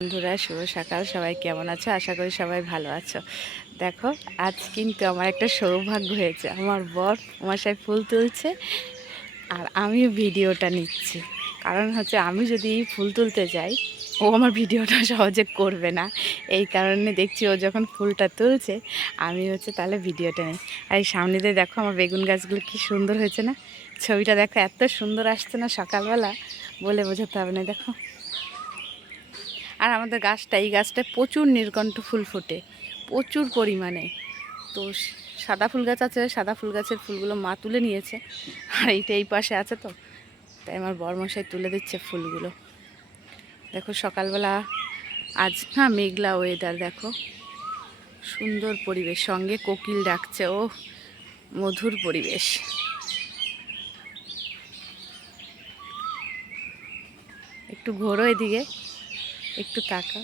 বন্ধুরা, শুভ সকাল। সবাই কেমন আছো? আশা করি সবাই ভালো আছো। দেখো, আজ কিন্তু আমার একটা সৌভাগ্য হয়েছে। আমার বর মশাই ফুল তুলছে আর আমিও ভিডিওটা নিচ্ছি। কারণ হচ্ছে, আমি যদি ফুল তুলতে যাই, ও আমার ভিডিওটা সহজে করবে না। এই কারণে দেখছি ও যখন ফুলটা তুলছে, আমি তাহলে ভিডিওটা নিই। আর এই সামনে দিয়ে দেখো আমার বেগুন গাছগুলো কি সুন্দর হয়েছে না? ছবিটা দেখো, এত সুন্দর আসছে না সকালবেলা, বলে বোঝাতে হবে না। দেখো, আর আমাদের এই গাছটায় প্রচুর নীলকণ্ঠ ফুল ফোটে, প্রচুর পরিমাণে। তো সাদা ফুল গাছ আছে, সাদা ফুল গাছের ফুলগুলো মা তুলে নিয়েছে, আর এইটা এই পাশে আছে। তো তাই আমার বরমশাই তুলে দিচ্ছে ফুলগুলো। দেখো সকালবেলা আজ না মেঘলা ওয়েদার, দেখো সুন্দর পরিবেশ, সঙ্গে কোকিল ডাকছে। ও মধুর পরিবেশ। একটু ঘোরো এদিকে, একটু তাকাও।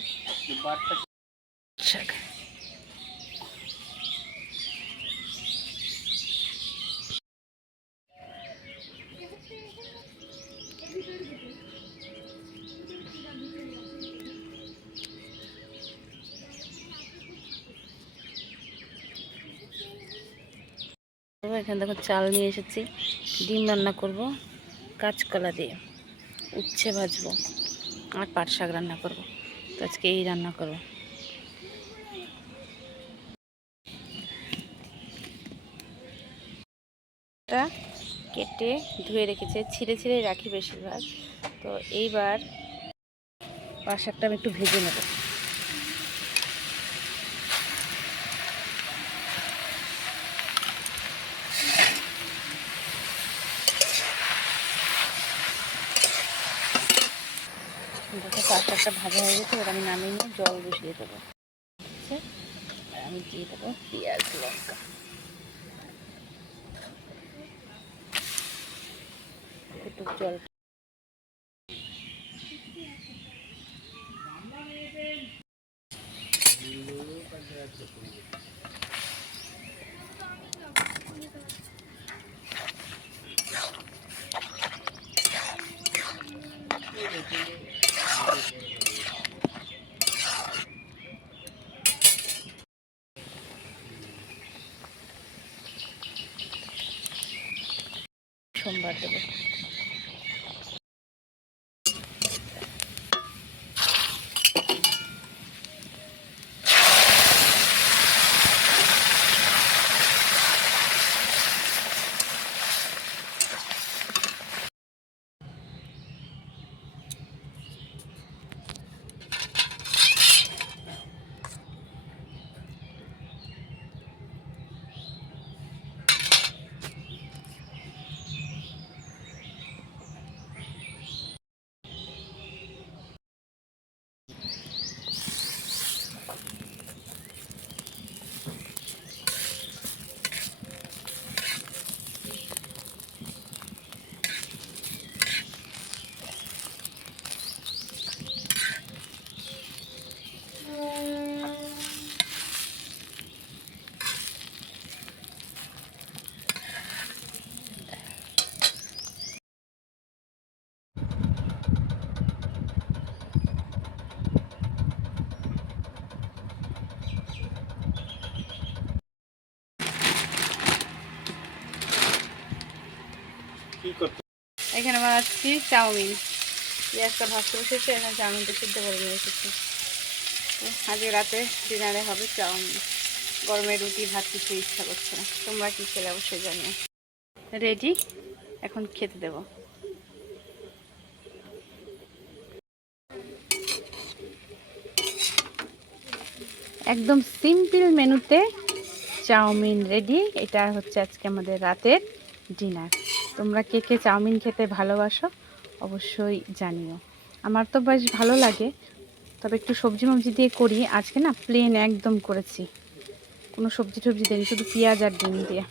এখানে দেখো চাল নিয়ে এসেছি, ডিম রান্না করব কাঁচকলা দিয়ে, উচ্ছে ভাজবো আর পাট শাক রান্না করব। তো আজকে এই রান্না করব। কেটে ধুয়ে রেখেছে, ছিঁড়ে ছিঁড়ে রাখি বেশিরভাগ। তো এইবার পাট শাকটা আমি একটু ভেজে নেব। দেখো পাট শাকটা ভাজা হয়ে গেছে, এবার আমি নামিয়ে নিয়ে জল বসিয়ে দেবো। আমি দিয়ে দেবো পেঁয়াজ লঙ্কা, একটু জল। সোমবার দেবো। এখানে বানাচ্ছি চাউমিন। পেঁয়াজটা ভাজতে বসেছে, এখানে চাউমিনটা সিদ্ধ করে নিয়ে এসেছি। আজকে রাতে ডিনারে হবে চাউমিন। গরমে রুটি ভাত কিছু ইচ্ছা করছে না। তোমরা কি খেলে অবশ্যই জানিও। রেডি, এখন খেতে দেব। একদম সিম্পল মেনুতে চাউমিন রেডি। এটা হচ্ছে আজকে আমাদের রাতের ডিনার। তোমরা কে কে চাউমিন খেতে ভালোবাসো অবশ্যই জানিও। আমার তো বেশ ভালো লাগে, তবে একটু সবজি মবজি দিয়ে করি। আজকে না প্লেন একদম করেছি, কোনো সবজি টবজি দিইনি, শুধু পেঁয়াজ আর ডিম দিয়ে।